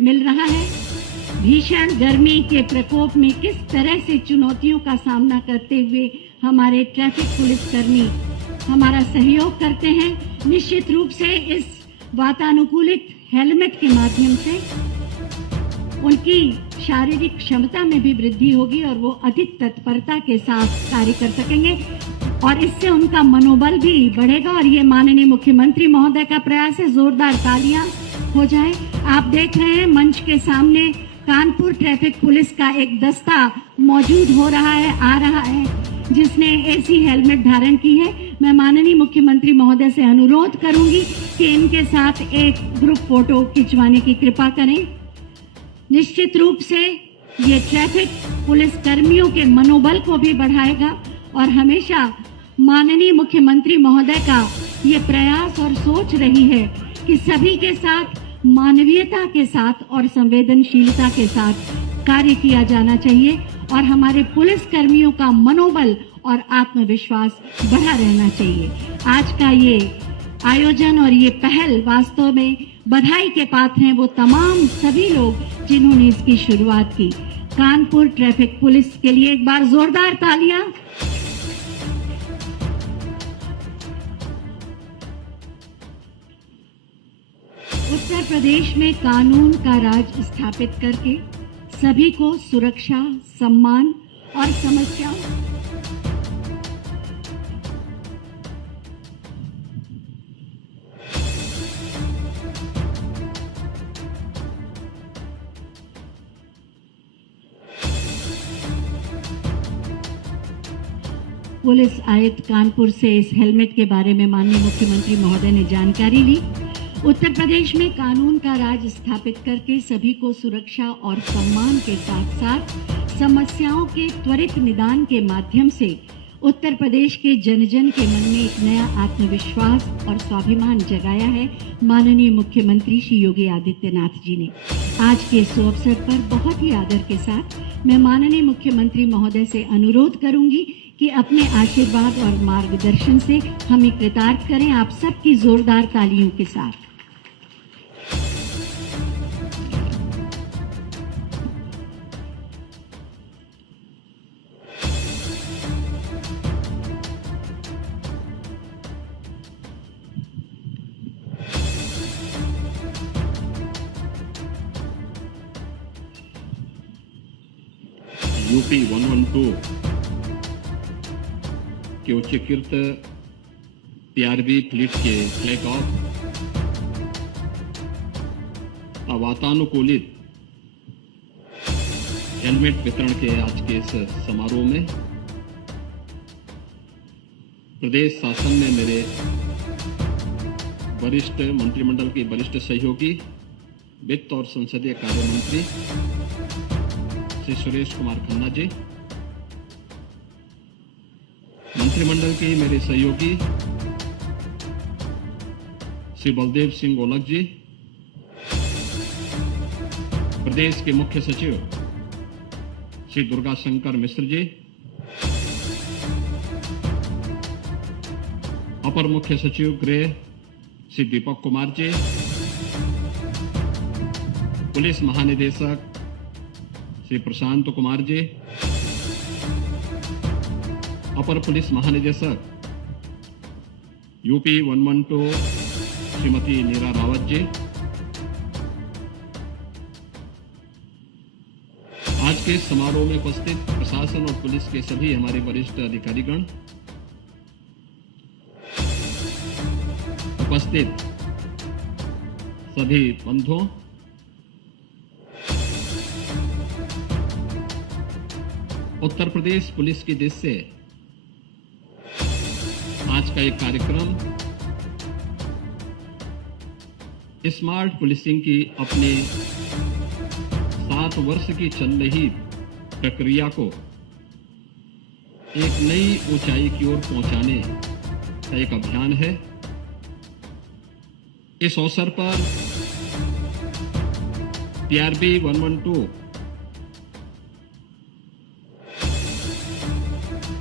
मिल रहा है। भीषण गर्मी के प्रकोप में किस तरह से चुनौतियों का सामना करते हुए हमारे ट्रैफिक पुलिसकर्मी हमारा सहयोग करते हैं। निश्चित रूप से इस वातानुकूलित हेलमेट के माध्यम से उनकी शारीरिक क्षमता में भी वृद्धि होगी और वो अधिक तत्परता के साथ कार्य कर सकेंगे और इससे उनका मनोबल भी बढ़ेगा। और ये माननीय मुख्यमंत्री महोदय का प्रयास है, जोरदार तालियां हो जाए। आप देख रहे हैं मंच के सामने कानपुर ट्रैफिक पुलिस का एक दस्ता मौजूद हो रहा है, आ रहा है, जिसने एसी हेलमेट धारण की है। मैं माननीय मुख्यमंत्री महोदय से अनुरोध करूंगी कि इनके साथ एक ग्रुप फोटो खिंचवाने की कृपा करें। निश्चित रूप से ये ट्रैफिक पुलिस कर्मियों के मनोबल को भी बढ़ाएगा और हमेशा माननीय मुख्यमंत्री महोदय का ये प्रयास और सोच रही है कि सभी के साथ मानवीयता के साथ और संवेदनशीलता के साथ कार्य किया जाना चाहिए और हमारे पुलिस कर्मियों का मनोबल और आत्मविश्वास बढ़ा रहना चाहिए। आज का ये आयोजन और ये पहल वास्तव में बधाई के पात्र हैं वो तमाम सभी लोग जिन्होंने इसकी शुरुआत की। कानपुर ट्रैफिक पुलिस के लिए एक बार जोरदार तालियां। उत्तर प्रदेश में कानून का राज स्थापित करके सभी को सुरक्षा, सम्मान और समस्याओं पुलिस आयुक्त कानपुर से इस हेलमेट के बारे में माननीय मुख्यमंत्री महोदय ने जानकारी ली। उत्तर प्रदेश में कानून का राज स्थापित करके सभी को सुरक्षा और सम्मान के साथ साथ समस्याओं के त्वरित निदान के माध्यम से उत्तर प्रदेश के जन जन के मन में एक नया आत्मविश्वास और स्वाभिमान जगाया है माननीय मुख्यमंत्री श्री योगी आदित्यनाथ जी ने। आज के इस अवसर पर बहुत ही आदर के साथ मैं माननीय मुख्यमंत्री महोदय से अनुरोध करूंगी कि अपने आशीर्वाद और मार्गदर्शन से हमें कृतार्थ करें। आप सबकी जोरदार तालियों के साथ। यूपी 112 के उच्चीकृत PRB फ्लीट के फ्लैग ऑफ वातानुकूलित हेलमेट वितरण के आज के इस समारोह में प्रदेश शासन में मेरे वरिष्ठ मंत्रिमंडल के वरिष्ठ सहयोगी वित्त और संसदीय कार्य मंत्री श्री सुरेश कुमार खन्ना जी, मंत्रिमंडल के मेरे सहयोगी श्री बलदेव सिंह ओलख जी, प्रदेश के मुख्य सचिव श्री दुर्गा शंकर मिश्र जी, अपर मुख्य सचिव गृह श्री दीपक कुमार जी, पुलिस महानिदेशक श्री प्रशांत कुमार जी, अपर पुलिस महानिदेशक यूपी 112 श्रीमती नीरा रावत जी, आज के समारोह में उपस्थित प्रशासन और पुलिस के सभी हमारे वरिष्ठ अधिकारीगण, उपस्थित सभी बंधुओं, उत्तर प्रदेश पुलिस की दिशा से आज का एक कार्यक्रम स्मार्ट पुलिसिंग की अपने 7 वर्ष की चल रही प्रक्रिया को एक नई ऊंचाई की ओर पहुंचाने का एक अभियान है। इस अवसर पर PRB 112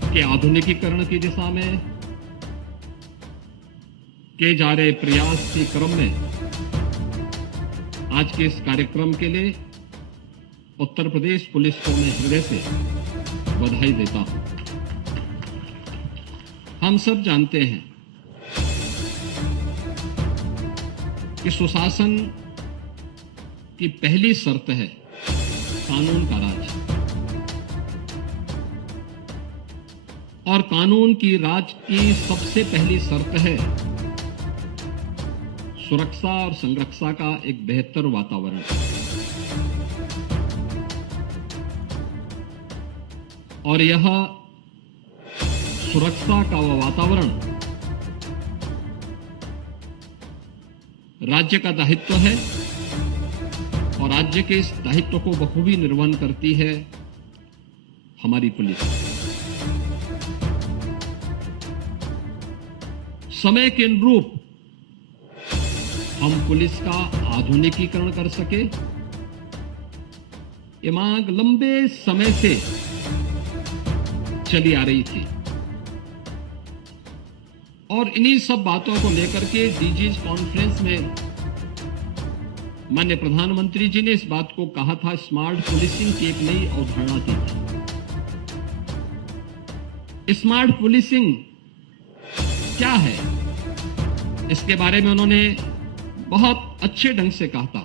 उसके आधुनिकीकरण की दिशा में किए जा रहे प्रयास के क्रम में आज के इस कार्यक्रम के लिए उत्तर प्रदेश पुलिस को मैं हृदय से बधाई देता हूं। हम सब जानते हैं कि सुशासन की पहली शर्त है कानून का राज, और कानून की राज की सबसे पहली शर्त है सुरक्षा और संरक्षा का एक बेहतर वातावरण। और यह सुरक्षा का वह वातावरण राज्य का दायित्व है, और राज्य के इस दायित्व को बखूबी निर्वहन करती है हमारी पुलिस। समय के अनुरूप हम पुलिस का आधुनिकीकरण कर सके, ये मांग लंबे समय से चली आ रही थी, और इन्हीं सब बातों को लेकर के डीजीज कॉन्फ्रेंस में माननीय प्रधानमंत्री जी ने इस बात को कहा था, स्मार्ट पुलिसिंग की एक नई अवधारणा दी थी। स्मार्ट पुलिसिंग क्या है, इसके बारे में उन्होंने बहुत अच्छे ढंग से कहा था।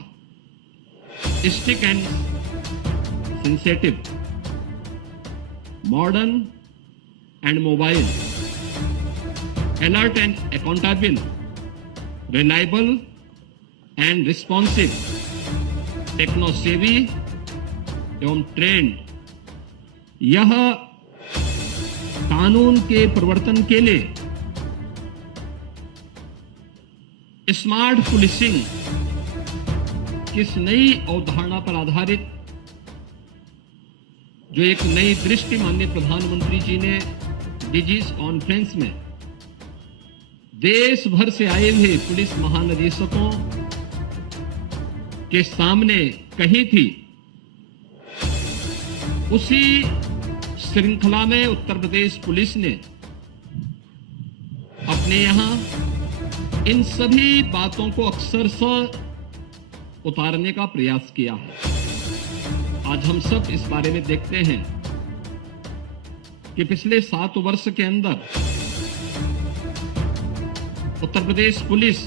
Strict and sensitive, modern and mobile, alert and accountable, reliable and responsive, techno savvy एवं ट्रेंड। यह कानून के प्रवर्तन के लिए स्मार्ट पुलिसिंग किस नई अवधारणा पर आधारित, जो एक नई दृष्टि माननीय प्रधानमंत्री जी ने डीजीज कॉन्फ्रेंस में देश भर से आए हुए पुलिस महानिदेशकों के सामने कही थी, उसी श्रृंखला में उत्तर प्रदेश पुलिस ने अपने यहां इन सभी बातों को अक्षरशः उतारने का प्रयास किया है। आज हम सब इस बारे में देखते हैं कि पिछले 7 वर्ष के अंदर उत्तर प्रदेश पुलिस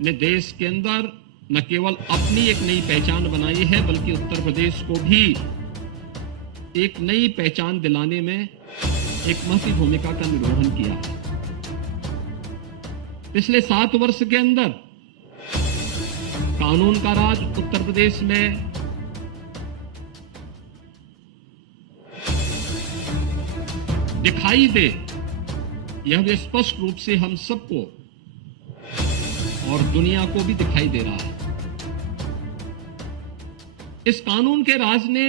ने देश के अंदर न केवल अपनी एक नई पहचान बनाई है, बल्कि उत्तर प्रदेश को भी एक नई पहचान दिलाने में एक महत्वपूर्ण भूमिका का निर्वहन किया है। पिछले 7 वर्ष के अंदर कानून का राज उत्तर प्रदेश में दिखाई दे, यह भी स्पष्ट रूप से हम सबको और दुनिया को भी दिखाई दे रहा है। इस कानून के राज ने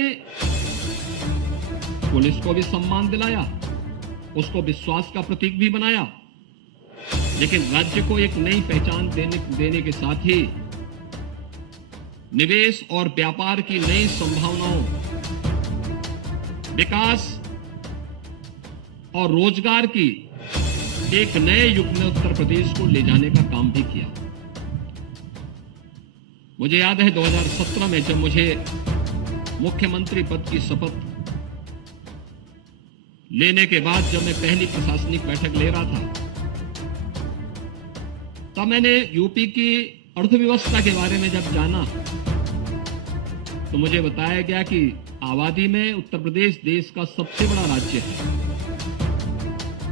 पुलिस को भी सम्मान दिलाया, उसको विश्वास का प्रतीक भी बनाया, लेकिन राज्य को एक नई पहचान देने के साथ ही निवेश और व्यापार की नई संभावनाओं, विकास और रोजगार की एक नए युग में उत्तर प्रदेश को ले जाने का काम भी किया। मुझे याद है 2017 में जब मुझे मुख्यमंत्री पद की शपथ लेने के बाद जब मैं पहली प्रशासनिक बैठक ले रहा था, तब मैंने यूपी की अर्थव्यवस्था के बारे में जब जाना तो मुझे बताया गया कि आबादी में उत्तर प्रदेश देश का सबसे बड़ा राज्य है,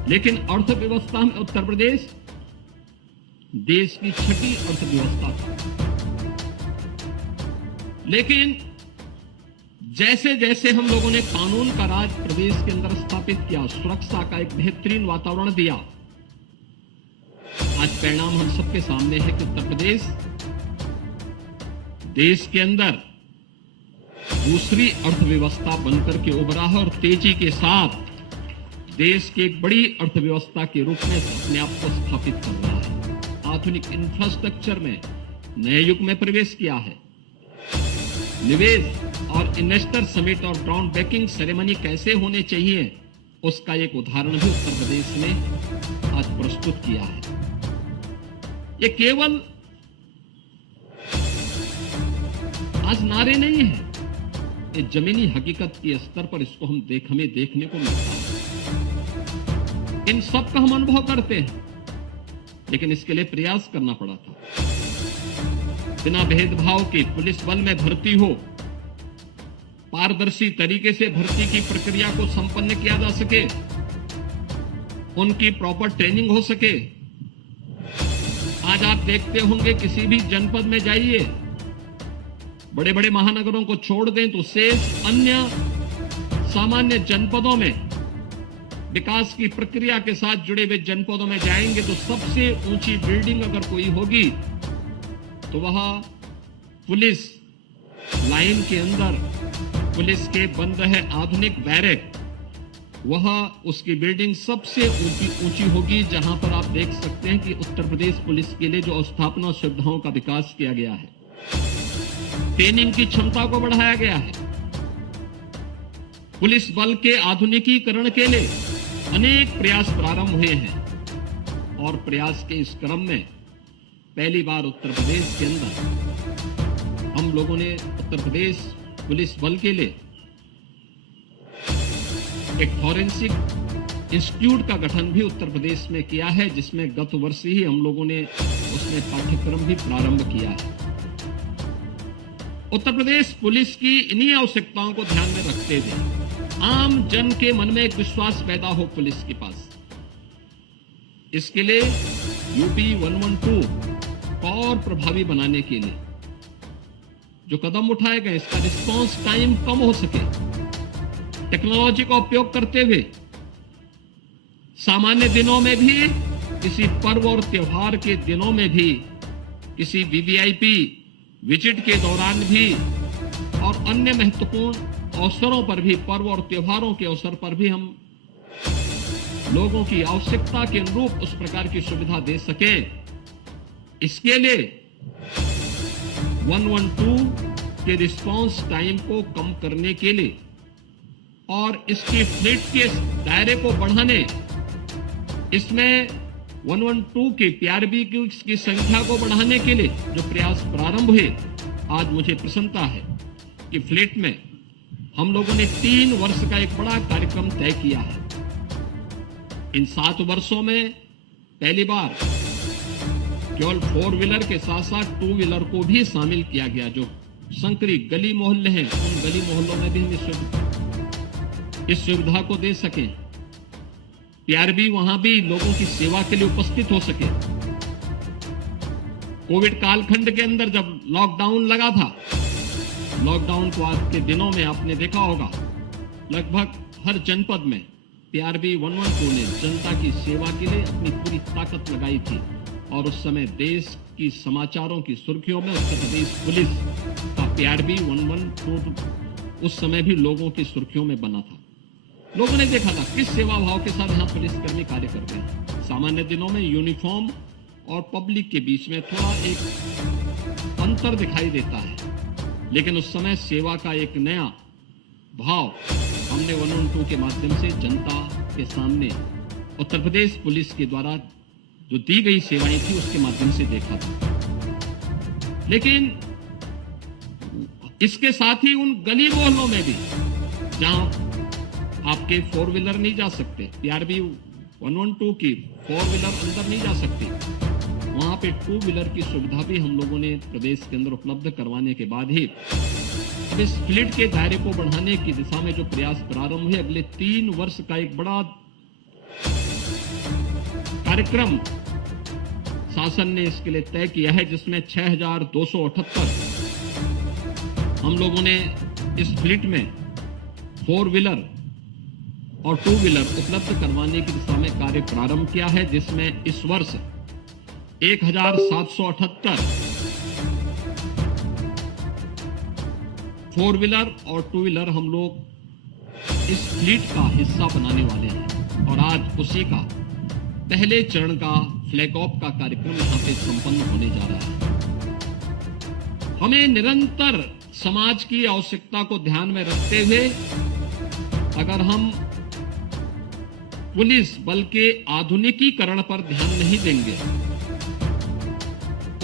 लेकिन अर्थव्यवस्था में उत्तर प्रदेश देश की 6ठी अर्थव्यवस्था था। लेकिन जैसे जैसे हम लोगों ने कानून का राज प्रदेश के अंदर स्थापित किया, सुरक्षा का एक बेहतरीन वातावरण दिया, आज परिणाम हम सबके सामने है कि उत्तर प्रदेश देश के अंदर दूसरी अर्थव्यवस्था बनकर के उभरा है और तेजी के साथ देश की एक बड़ी अर्थव्यवस्था के रूप में अपने आप को स्थापित कर रहा है। आधुनिक इंफ्रास्ट्रक्चर में नए युग में प्रवेश किया है। निवेश और इन्वेस्टर समिट और ग्राउंड ब्रेकिंग सेरेमनी कैसे होने चाहिए, उसका एक उदाहरण भी उत्तर प्रदेश ने आज प्रस्तुत किया है। ये केवल आज नारे नहीं है, ये जमीनी हकीकत के स्तर पर इसको हमें देखने को मिलता है। इन सब का हम अनुभव करते हैं, लेकिन इसके लिए प्रयास करना पड़ा था। बिना भेदभाव के पुलिस बल में भर्ती हो, पारदर्शी तरीके से भर्ती की प्रक्रिया को संपन्न किया जा सके, उनकी प्रॉपर ट्रेनिंग हो सके। आज आप देखते होंगे, किसी भी जनपद में जाइए, बड़े बड़े महानगरों को छोड़ दें तो शेष अन्य सामान्य जनपदों में, विकास की प्रक्रिया के साथ जुड़े हुए जनपदों में जाएंगे तो सबसे ऊंची बिल्डिंग अगर कोई होगी तो वह पुलिस लाइन के अंदर पुलिस के बन रहे आधुनिक बैरक, वह उसकी बिल्डिंग सबसे ऊंची होगी, जहां पर आप देख सकते हैं कि उत्तर प्रदेश पुलिस के लिए जो अवस्थापना सुविधाओं का विकास किया गया है, ट्रेनिंग की क्षमता को बढ़ाया गया है, पुलिस बल के आधुनिकीकरण के लिए अनेक प्रयास प्रारंभ हुए हैं। और प्रयास के इस क्रम में पहली बार उत्तर प्रदेश के अंदर हम लोगों ने उत्तर प्रदेश पुलिस बल के लिए एक फॉरेंसिक इंस्टीट्यूट का गठन भी उत्तर प्रदेश में किया है, जिसमें गत वर्ष ही हम लोगों ने उसमें पाठ्यक्रम भी प्रारंभ किया है। उत्तर प्रदेश पुलिस की इन्हीं आवश्यकताओं को ध्यान में रखते हुए आम जन के मन में एक विश्वास पैदा हो पुलिस के पास, इसके लिए यूपी 112 को और प्रभावी बनाने के लिए जो कदम उठाए गए, इसका रिस्पांस टाइम कम हो सके, टेक्नोलॉजी का उपयोग करते हुए सामान्य दिनों में भी, किसी पर्व और त्योहार के दिनों में भी, किसी वीवीआईपी विजिट के दौरान भी और अन्य महत्वपूर्ण अवसरों पर भी, पर्व और त्योहारों के अवसर पर भी हम लोगों की आवश्यकता के अनुरूप उस प्रकार की सुविधा दे सके। इसके लिए 112 के रिस्पांस टाइम को कम करने के लिए और इसकी फ्लीट के दायरे को बढ़ाने, इसमें 112 के पीआरबी की संख्या को बढ़ाने के लिए जो प्रयास प्रारंभ हुए, आज मुझे प्रसन्नता है कि फ्लीट में हम लोगों ने 3 वर्ष का एक बड़ा कार्यक्रम तय किया है। इन 7 वर्षों में पहली बार केवल 4 व्हीलर के साथ साथ 2 व्हीलर को भी शामिल किया गया। जो संकरी गली मोहल्ले हैं, उन गली मोहल्लों में भी हम इस सुविधा को दे सकें, पीआरबी वहां भी लोगों की सेवा के लिए उपस्थित हो सके। कोविड कालखंड के अंदर जब लॉकडाउन लगा था, लॉकडाउन को आज के दिनों में आपने देखा होगा, लगभग हर जनपद में पीआरबी 112 ने जनता की सेवा के लिए अपनी पूरी ताकत लगाई थी। और उस समय देश की समाचारों की सुर्खियों में उत्तर प्रदेश पुलिस का पीआरबी 112 उस समय भी लोगों की सुर्खियों में बना था। लोगों ने देखा था किस सेवा भाव के साथ यहाँ पुलिसकर्मी कार्य कर रहे हैं। सामान्य दिनों में यूनिफॉर्म और पब्लिक के बीच में थोड़ा एक अंतर दिखाई देता है, लेकिन उस समय सेवा का एक नया भाव हमने 112 के माध्यम से जनता के सामने उत्तर प्रदेश पुलिस के द्वारा जो दी गई सेवाएं थी उसके माध्यम से देखा था। लेकिन इसके साथ ही उन गली मोहल्लों में भी जहां आपके 4 व्हीलर नहीं जा सकते, पीआरबी 112 की 4 व्हीलर अंदर नहीं जा सकती, वहां पे 2 व्हीलर की सुविधा भी हम लोगों ने प्रदेश के अंदर उपलब्ध करवाने के बाद ही अब इस फ्लीट के दायरे को बढ़ाने की दिशा में जो प्रयास प्रारंभ हुए, अगले 3 वर्ष का एक बड़ा कार्यक्रम शासन ने इसके लिए तय किया है, जिसमें 6278 हम लोगों ने इस फ्लीट में 4 व्हीलर और 2 व्हीलर उपलब्ध करवाने की दिशा में कार्य प्रारंभ किया है, जिसमें इस वर्ष 1778 4 व्हीलर और 2 व्हीलर हम लोग इस फ्लीट का हिस्सा बनाने वाले हैं। और आज उसी का पहले चरण का फ्लैग ऑफ का कार्यक्रम यहां पे संपन्न होने जा रहा है। हमें निरंतर समाज की आवश्यकता को ध्यान में रखते हुए अगर हम पुलिस बल के आधुनिकीकरण पर ध्यान नहीं देंगे,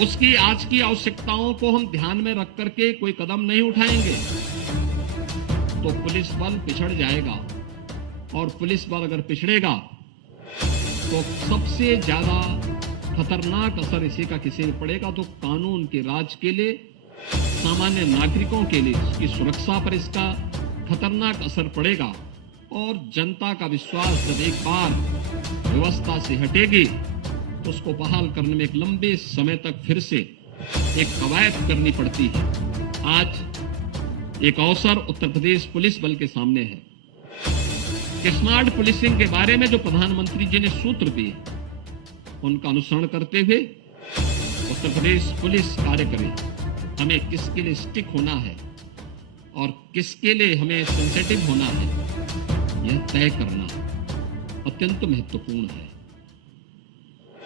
उसकी आज की आवश्यकताओं को हम ध्यान में रख करके कोई कदम नहीं उठाएंगे, तो पुलिस बल पिछड़ जाएगा। और पुलिस बल अगर पिछड़ेगा तो सबसे ज्यादा खतरनाक असर इसी का किसी में पड़ेगा तो कानून के राज के लिए, सामान्य नागरिकों के लिए उसकी सुरक्षा पर इसका खतरनाक असर पड़ेगा। और जनता का विश्वास जब एक बार व्यवस्था से हटेगी तो उसको बहाल करने में एक लंबे समय तक फिर से एक कवायद करनी पड़ती है। आज एक अवसर उत्तर प्रदेश पुलिस बल के सामने है कि स्मार्ट पुलिसिंग के बारे में जो प्रधानमंत्री जी ने सूत्र दिए उनका अनुसरण करते हुए उत्तर प्रदेश पुलिस कार्य करे। हमें किसके लिए स्टिक होना है और किसके लिए हमें सेंसिटिव होना है, यह तय करना अत्यंत महत्वपूर्ण है।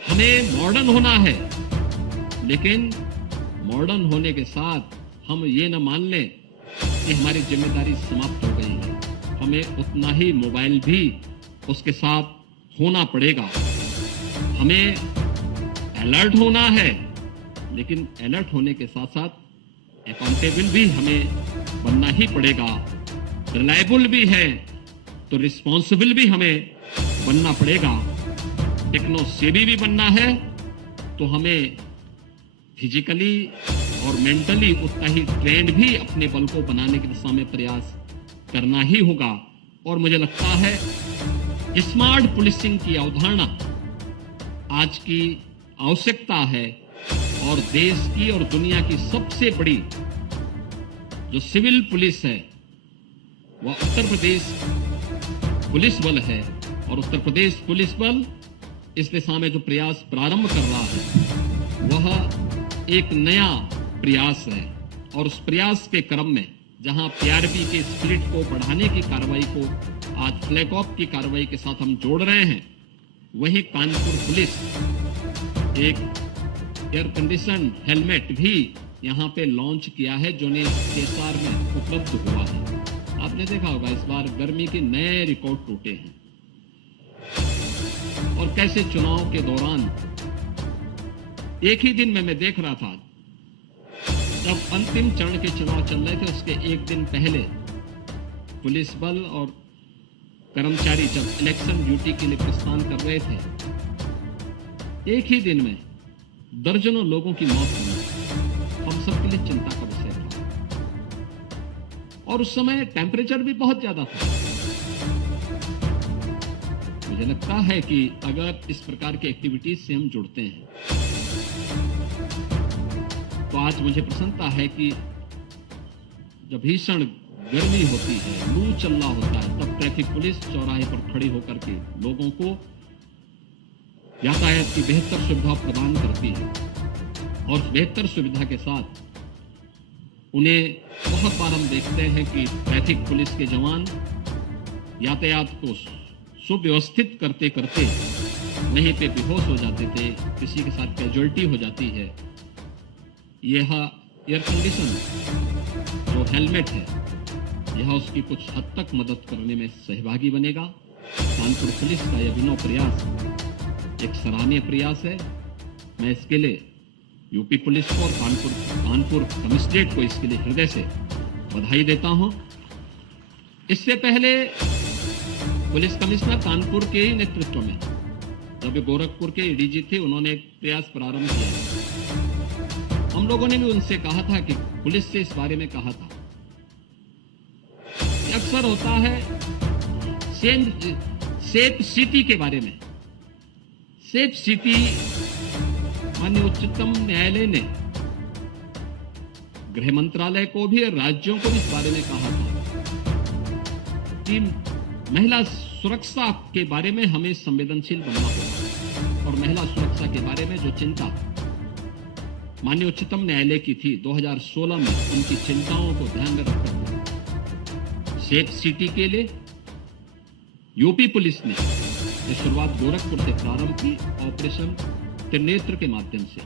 हमें मॉडर्न होना है, लेकिन मॉडर्न होने के साथ हम ये न मान लें कि हमारी जिम्मेदारी समाप्त हो गई है। हमें उतना ही मोबाइल भी उसके साथ होना पड़ेगा। हमें अलर्ट होना है, लेकिन अलर्ट होने के साथ साथ अकाउंटेबल भी हमें बनना ही पड़ेगा। रिलायबल भी है तो रिस्पॉन्सिबल भी हमें बनना पड़ेगा। टेक्नो सेवी भी बनना है तो हमें फिजिकली और मेंटली उतना ही ट्रेंड भी अपने बल को बनाने की दिशा में प्रयास करना ही होगा। और मुझे लगता है स्मार्ट पुलिसिंग की अवधारणा आज की आवश्यकता है और देश की और दुनिया की सबसे बड़ी जो सिविल पुलिस है वह उत्तर प्रदेश पुलिस बल है। और उत्तर प्रदेश पुलिस बल इस दिशा में जो प्रयास प्रारंभ कर रहा है वह एक नया प्रयास है। और उस प्रयास के क्रम में जहां पीआरपी के स्पिरिट को बढ़ाने की कार्रवाई को आज फ्लैग ऑफ की कार्रवाई के साथ हम जोड़ रहे हैं, वहीं कानपुर पुलिस एक एयर कंडीशन हेलमेट भी यहां पे लॉन्च किया है जो ने केसार में उपलब्ध हुआ है। आपने देखा होगा इस बार गर्मी के नए रिकॉर्ड टूटे हैं। और कैसे चुनाव के दौरान एक ही दिन में मैं देख रहा था जब अंतिम चरण के चुनाव चल रहे थे उसके एक दिन पहले पुलिस बल और कर्मचारी जब इलेक्शन ड्यूटी के लिए प्रस्थान कर रहे थे, एक ही दिन में दर्जनों लोगों की मौत हुई। हम सबके लिए चिंता का विषय था। और उस समय टेम्परेचर भी बहुत ज्यादा था। मुझे लगता है कि अगर इस प्रकार की एक्टिविटीज से हम जुड़ते हैं तो आज मुझे प्रसन्नता है कि जब भीषण गर्मी होती है, लू चल रहा होता है, तब ट्रैफिक पुलिस चौराहे पर खड़ी होकर के लोगों को यातायात की बेहतर सुविधा प्रदान करती है। और बेहतर सुविधा के साथ उन्हें बहुत बार हम देखते हैं कि ट्रैफिक पुलिस के जवान यातायात को सुव्यवस्थित करते करते वहीं पे बेहोश हो जाते थे, किसी के साथ कैजुअल्टी हो जाती है। यह एयर कंडीशन जो हेलमेट है यह उसकी कुछ हद तक मदद करने में सहभागी बनेगा। कानपुर पुलिस का यह अभिनव प्रयास एक सराहनीय प्रयास है। मैं इसके लिए यूपी पुलिस को और कानपुर कमिश्नरेट को इसके लिए हृदय से बधाई देता हूं। इससे पहले पुलिस कमिश्नर कानपुर के ही नेतृत्व में जब गोरखपुर के एडीजी थे उन्होंने एक प्रयास प्रारंभ किया। हम लोगों ने भी उनसे कहा था कि पुलिस से इस बारे में कहा था। अक्सर होता है सेफ सिटी के बारे में। सेफ सिटी माननीय उच्चतम न्यायालय ने गृह मंत्रालय को भी और राज्यों को भी इस बारे में कहा था कि महिला सुरक्षा के बारे में हमें संवेदनशील बनना होगा। और महिला सुरक्षा के बारे में जो चिंता माननीय उच्चतम न्यायालय की थी 2016 में, उनकी चिंताओं को ध्यान में रखकर सेफ सिटी के लिए यूपी पुलिस ने ये शुरुआत गोरखपुर से प्रारंभ की ऑपरेशन त्रिनेत्र के माध्यम से,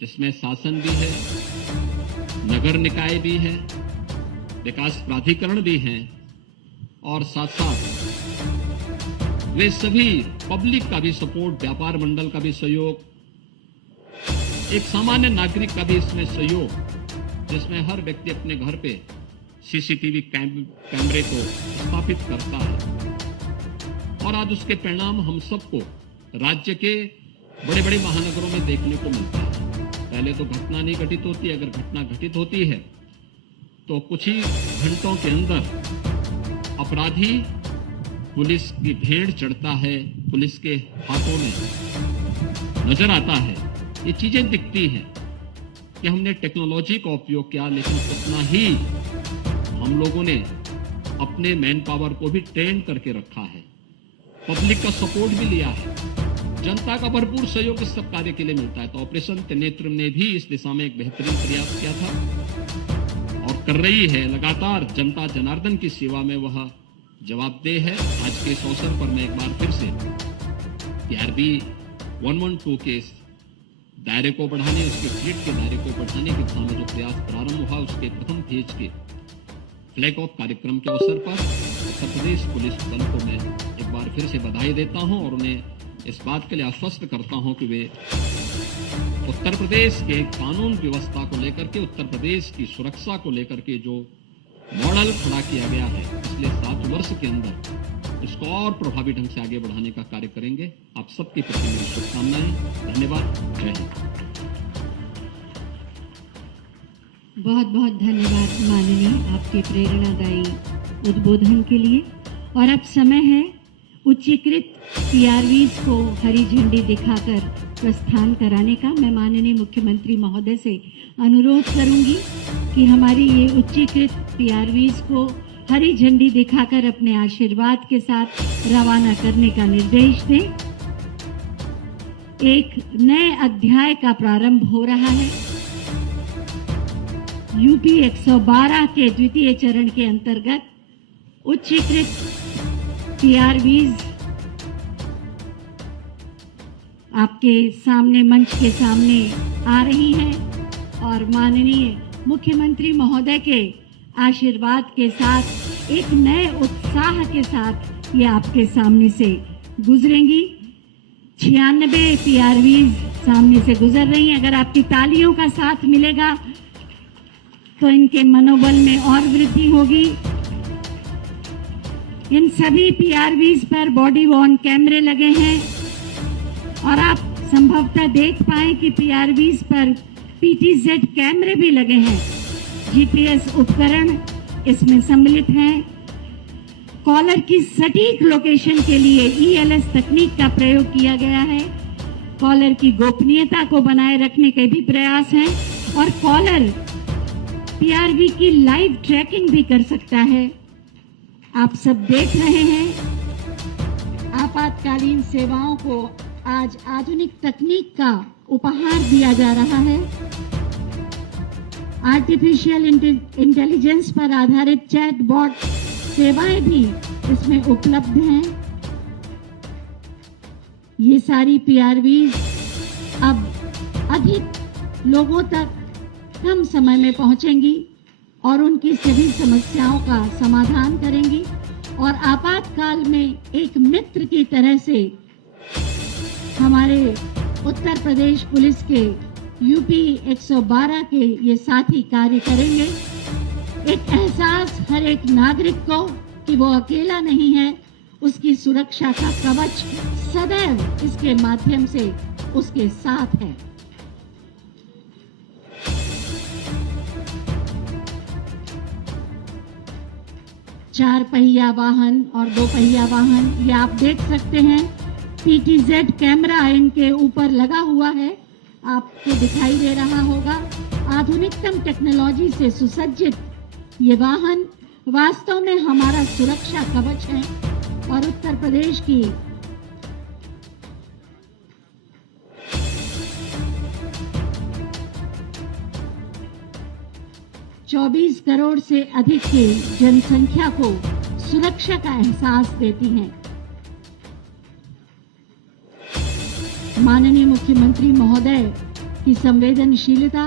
जिसमें शासन भी है, नगर निकाय भी है, विकास प्राधिकरण भी हैं और साथ साथ वे सभी पब्लिक का भी सपोर्ट, व्यापार मंडल का भी सहयोग, एक सामान्य नागरिक का भी इसमें सहयोग, जिसमें हर व्यक्ति अपने घर पे सीसीटीवी कैमरे को स्थापित करता है। और आज उसके परिणाम हम सबको राज्य के बड़े बड़े महानगरों में देखने को मिलता है। पहले तो घटना नहीं घटित होती, अगर घटना घटित होती है तो कुछ ही घंटों के अंदर अपराधी पुलिस की भेड़ चढ़ता है, पुलिस के हाथों में नजर आता है। ये चीजें दिखती हैं कि हमने टेक्नोलॉजी का उपयोग किया, लेकिन उतना ही हम लोगों ने अपने मैन पावर को भी ट्रेन करके रखा है, पब्लिक का सपोर्ट भी लिया है, जनता का भरपूर सहयोग इस सब कार्य के लिए मिलता है। तो ऑपरेशन त्रिनेत्र ने भी इस दिशा में एक बेहतरीन प्रयास किया था और कर रही है लगातार। जनता जनार्दन की सेवा में वह जवाबदेह है। आज के इस अवसर पर मैं एक बार फिर से PRB 112 के दायरे को बढ़ाने, उसके फ्लीट के दायरे को बढ़ाने की दिशा में जो प्रयास प्रारंभ हुआ, उसके प्रथम फेज के फ्लैग ऑफ कार्यक्रम के अवसर पर उत्तर प्रदेश पुलिस बल को मैं एक बार फिर से बधाई देता हूं और उन्हें इस बात के लिए आश्वस्त करता हूं कि वे उत्तर प्रदेश के कानून व्यवस्था को लेकर के, उत्तर प्रदेश की सुरक्षा को लेकर के जो मॉडल खड़ा किया गया है, पिछले 7 वर्ष के अंदर इसको और प्रभावी ढंग से आगे बढ़ाने का कार्य करेंगे। आप सबके प्रति मेरी शुभकामनाएं। धन्यवाद। जय हिंद। बहुत बहुत धन्यवाद माननीय, आपके प्रेरणादायी उद्बोधन के लिए। और अब समय है उच्चीकृत PRVs को हरी झंडी दिखाकर प्रस्थान कराने का। मैं माननीय मुख्यमंत्री महोदय से अनुरोध करूंगी कि हमारी ये उच्चीकृत PRVs को हरी झंडी दिखाकर अपने आशीर्वाद के साथ रवाना करने का निर्देश दें। एक नए अध्याय का प्रारंभ हो रहा है। यूपी 112 के द्वितीय चरण के अंतर्गत उच्चीकृत PRVs आपके सामने, मंच के सामने आ रही हैं और माननीय मुख्यमंत्री महोदय के आशीर्वाद के साथ एक नए उत्साह के साथ ये आपके सामने से गुजरेंगी। 96 PRVs सामने से गुजर रही हैं। अगर आपकी तालियों का साथ मिलेगा तो इनके मनोबल में और वृद्धि होगी। इन सभी PRVs पर बॉडी वॉर्न कैमरे लगे हैं और आप संभवतः देख पाएं कि PRVs पर PTZ कैमरे भी लगे हैं। GPS उपकरण इसमें सम्मिलित हैं। कॉलर की सटीक लोकेशन के लिए ELS तकनीक का प्रयोग किया गया है। कॉलर की गोपनीयता को बनाए रखने के भी प्रयास हैं और कॉलर PRV की लाइव ट्रैकिंग भी कर सकता है। आप सब देख रहे हैं आपातकालीन सेवाओं को आज आधुनिक तकनीक का उपहार दिया जा रहा है। आर्टिफिशियल इंटेलिजेंस पर आधारित चैटबॉट सेवाएं भी इसमें उपलब्ध हैं। ये सारी PRVs अब अधिक लोगों तक कम समय में पहुंचेंगी और उनकी सभी समस्याओं का समाधान करेंगी और आपातकाल में एक मित्र की तरह से हमारे उत्तर प्रदेश पुलिस के यूपी 112 के ये साथी कार्य करेंगे। एक एहसास हर एक नागरिक को कि वो अकेला नहीं है, उसकी सुरक्षा का कवच सदैव इसके माध्यम से उसके साथ है। चार पहिया वाहन और 2 पहिया वाहन, ये आप देख सकते हैं PTZ कैमरा इनके ऊपर लगा हुआ है, आपको दिखाई दे रहा होगा। आधुनिकतम टेक्नोलॉजी से सुसज्जित ये वाहन वास्तव में हमारा सुरक्षा कवच है और उत्तर प्रदेश की चौबीस करोड़ से अधिक की जनसंख्या को सुरक्षा का एहसास देती हैं। माननीय मुख्यमंत्री महोदय की संवेदनशीलता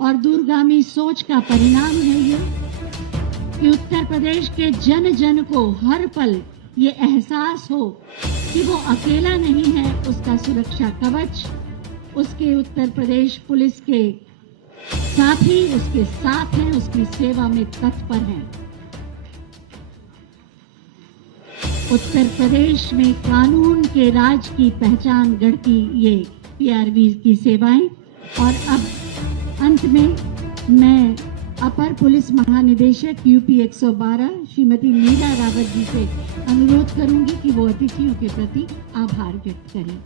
और दूरगामी सोच का परिणाम है ये कि उत्तर प्रदेश के जन जन को हर पल ये एहसास हो कि वो अकेला नहीं है, उसका सुरक्षा कवच उसके उत्तर प्रदेश पुलिस के साथी उसके साथ हैं, उसकी सेवा में तत्पर हैं। उत्तर प्रदेश में कानून के राज की पहचान गढ़ती ये पीआरवी की सेवाएं। और अब अंत में मैं अपर पुलिस महानिदेशक यूपी 112 श्रीमती मीरा रावत जी से अनुरोध करूंगी कि वो अतिथियों के प्रति आभार व्यक्त करें।